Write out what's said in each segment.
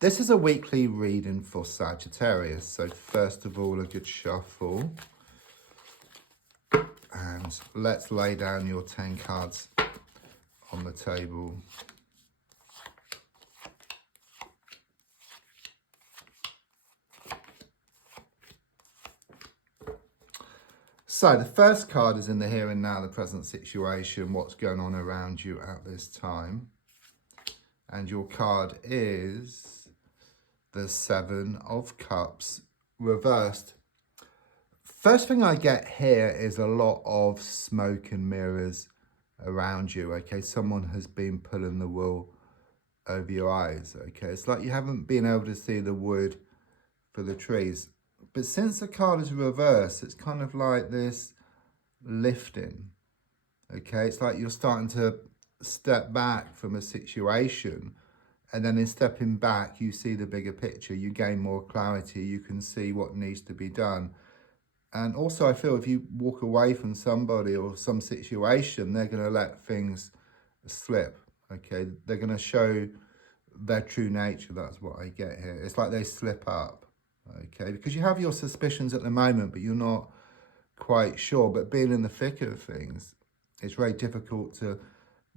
This is a weekly reading for Sagittarius. So first of all, a good shuffle. And let's lay down your 10 cards on the table. So the first card is in the here and now, the present situation, what's going on around you at this time. And your card is the 7 of Cups reversed. First thing I get here is a lot of smoke and mirrors around you, okay? Someone has been pulling the wool over your eyes, okay? It's like you haven't been able to see the wood for the trees. But since the card is reversed, it's kind of like this lifting, okay? It's like you're starting to step back from a situation, and then in stepping back, you see the bigger picture, you gain more clarity, you can see what needs to be done. And also I feel if you walk away from somebody or some situation, they're going to let things slip, okay? They're going to show their true nature. That's what I get here. It's like they slip up, okay? Because you have your suspicions at the moment, but you're not quite sure. But being in the thick of things, it's very difficult to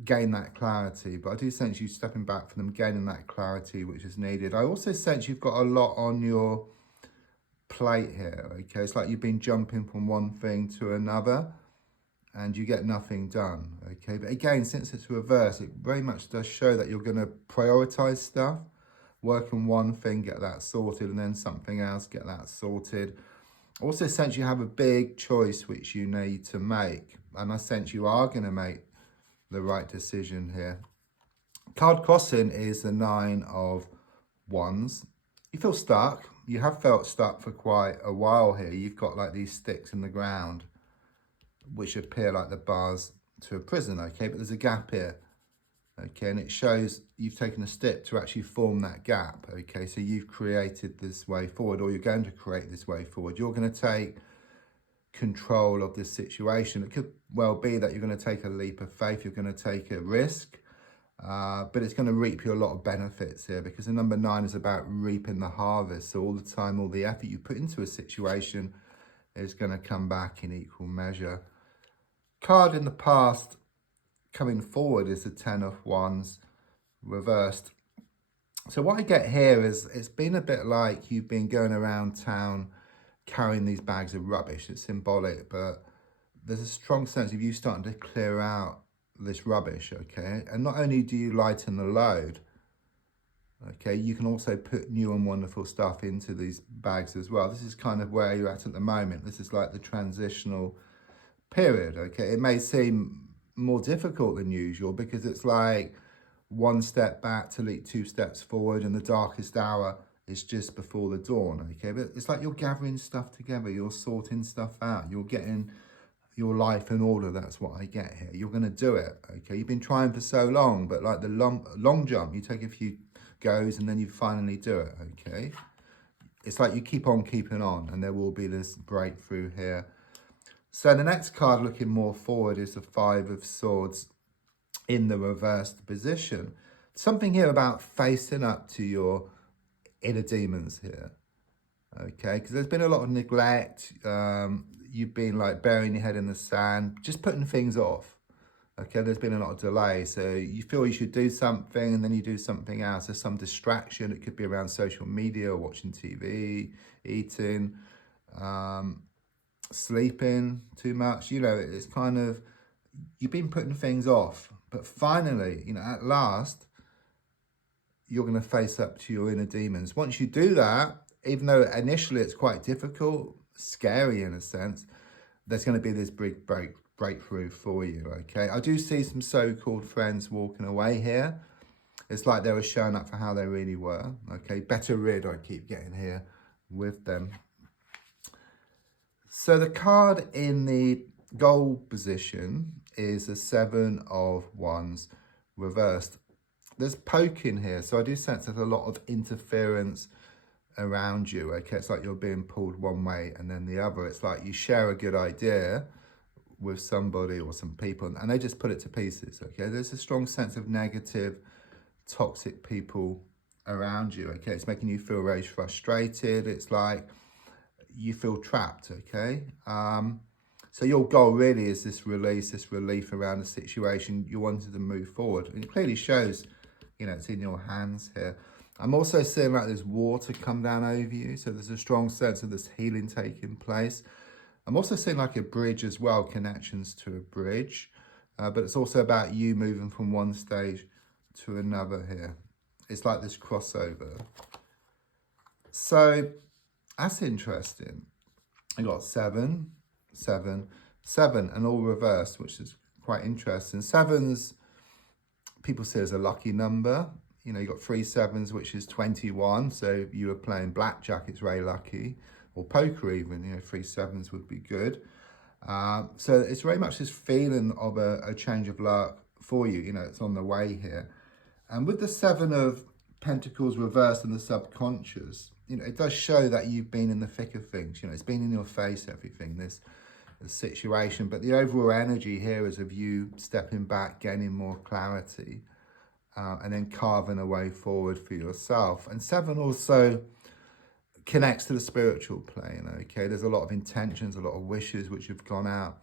gain that clarity. But I do sense you stepping back from them, gaining that clarity which is needed. I also sense you've got a lot on your plate here, okay? It's like you've been jumping from one thing to another and you get nothing done, okay? But again, since it's reversed, it very much does show that you're going to prioritize stuff, work on one thing, get that sorted, and then something else, get that sorted. Also sense you have a big choice which you need to make, and I sense you are going to make the right decision here. Card crossing is the 9 of Wands. You feel stuck. You have felt stuck for quite a while here. You've got like these sticks in the ground, which appear like the bars to a prison, okay? But there's a gap here, okay? And it shows you've taken a step to actually form that gap, okay? So you've created this way forward, or you're going to create this way forward. You're going to take control of this situation. It could well be that you're going to take a leap of faith. You're going to take a risk. But it's going to reap you a lot of benefits here, because the number 9 is about reaping the harvest. So all the time, all the effort you put into a situation is going to come back in equal measure. Card in the past coming forward is the 10 of Wands reversed. So what I get here is it's been a bit like you've been going around town carrying these bags of rubbish. It's symbolic, but there's a strong sense of you starting to clear out this rubbish, okay? And not only do you lighten the load, okay, you can also put new and wonderful stuff into these bags as well. This is kind of where you're at the moment. This is like the transitional period, okay? It may seem more difficult than usual because it's like one step back to leap 2 steps forward, and the darkest hour is just before the dawn, okay? But it's like you're gathering stuff together, you're sorting stuff out, you're getting your life in order. That's what I get here. You're going to do it, okay? You've been trying for so long, but like the long jump, you take a few goes and then you finally do it, okay? It's like you keep on keeping on, and there will be this breakthrough here. So the next card looking more forward is the 5 of Swords in the reversed position. Something here about facing up to your inner demons here, okay? Because there's been a lot of neglect. You've been like burying your head in the sand, just putting things off, okay? There's been a lot of delay. So you feel you should do something and then you do something else. There's some distraction. It could be around social media or watching TV, eating, sleeping too much. You know, it's kind of, you've been putting things off. But finally, you know, at last, you're going to face up to your inner demons. Once you do that, even though initially it's quite difficult, scary in a sense, there's going to be this big breakthrough for you, okay? I do see some so-called friends walking away here. It's like they were showing up for how they really were, okay? Better rid, I keep getting here with them. So the card in the goal position is the 7 of Wands reversed. There's poking here, so I do sense there's a lot of interference around you, okay? It's like you're being pulled one way and then the other. It's like you share a good idea with somebody or some people and they just put it to pieces, okay? There's a strong sense of negative, toxic people around you, okay? It's making you feel very frustrated. It's like you feel trapped, okay? So your goal really is this release, this relief around the situation. You wanted to move forward. And it clearly shows, you know, it's in your hands here. I'm also seeing like there's water come down over you. So there's a strong sense of this healing taking place. I'm also seeing like a bridge as well, connections to a bridge. But it's also about you moving from one stage to another here. It's like this crossover. So that's interesting. I got 7, 7, 7, and all reversed, which is quite interesting. 7s, people see as a lucky number. You know, you got 3 7s, which is 21. So if you were playing blackjack, it's very lucky, or poker even. You know, 3 7s would be good. So it's very much this feeling of a change of luck for you. You know, it's on the way here. And with the 7 of Pentacles reversed in the subconscious, you know, it does show that you've been in the thick of things. You know, it's been in your face, everything, this situation. But the overall energy here is of you stepping back, gaining more clarity, and then carving a way forward for yourself. And 7 also connects to the spiritual plane, okay? There's a lot of intentions, a lot of wishes which have gone out.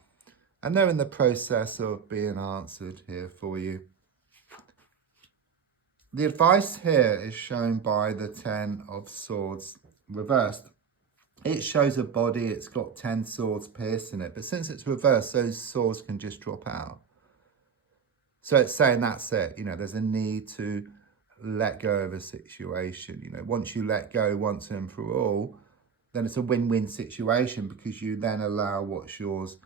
And they're in the process of being answered here for you. The advice here is shown by the 10 of Swords reversed. It shows a body, it's got 10 swords piercing it, but since it's reversed, those swords can just drop out. So it's saying that's it, you know, there's a need to let go of a situation. You know, once you let go once and for all, then it's a win-win situation because you then allow what's yours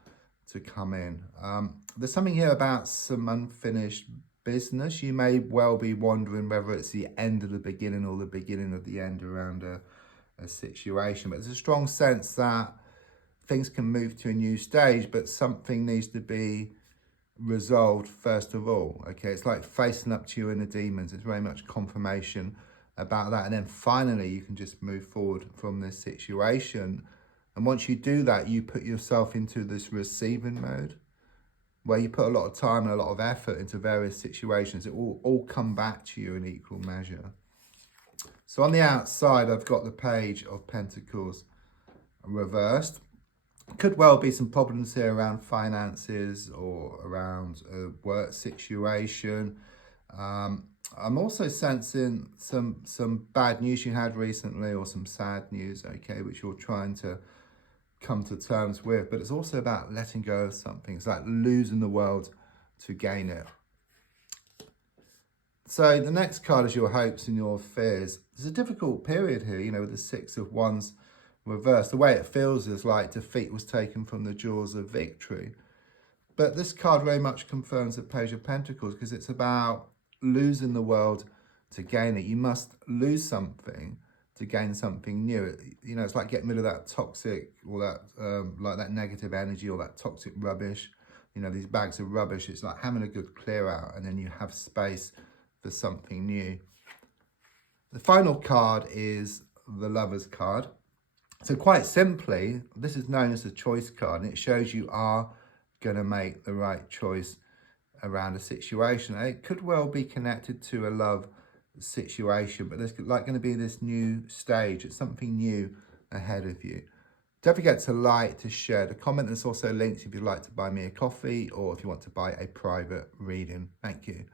to come in. There's something here about some unfinished business. You may well be wondering whether it's the end of the beginning or the beginning of the end around a situation, but there's a strong sense that things can move to a new stage, but something needs to be resolved first of all, okay? It's like facing up to your inner demons. It's very much confirmation about that, and then finally you can just move forward from this situation. And once you do that, you put yourself into this receiving mode where you put a lot of time and a lot of effort into various situations. It will all come back to you in equal measure. So on the outside, I've got the Page of Pentacles reversed. Could well be some problems here around finances or around a work situation. I'm also sensing some bad news you had recently or some sad news, okay, which you're trying to come to terms with, but it's also about letting go of something. It's like losing the world to gain it. So the next card is your hopes and your fears. There's a difficult period here, you know, with the 6 of Wands reversed. The way it feels is like defeat was taken from the jaws of victory. But this card very much confirms the Page of Pentacles because it's about losing the world to gain it. You must lose something to gain something new. You know, it's like getting rid of that toxic or that like that negative energy or that toxic rubbish. You know, these bags of rubbish. It's like having a good clear out, and then you have space for something new. The final card is the Lover's card. So quite simply, this is known as a choice card, and it shows you are going to make the right choice around a situation. And it could well be connected to a love situation, but there's like going to be this new stage. It's something new ahead of you. Don't forget to like, to share, to comment. There's also links if you'd like to buy me a coffee or if you want to buy a private reading. Thank you.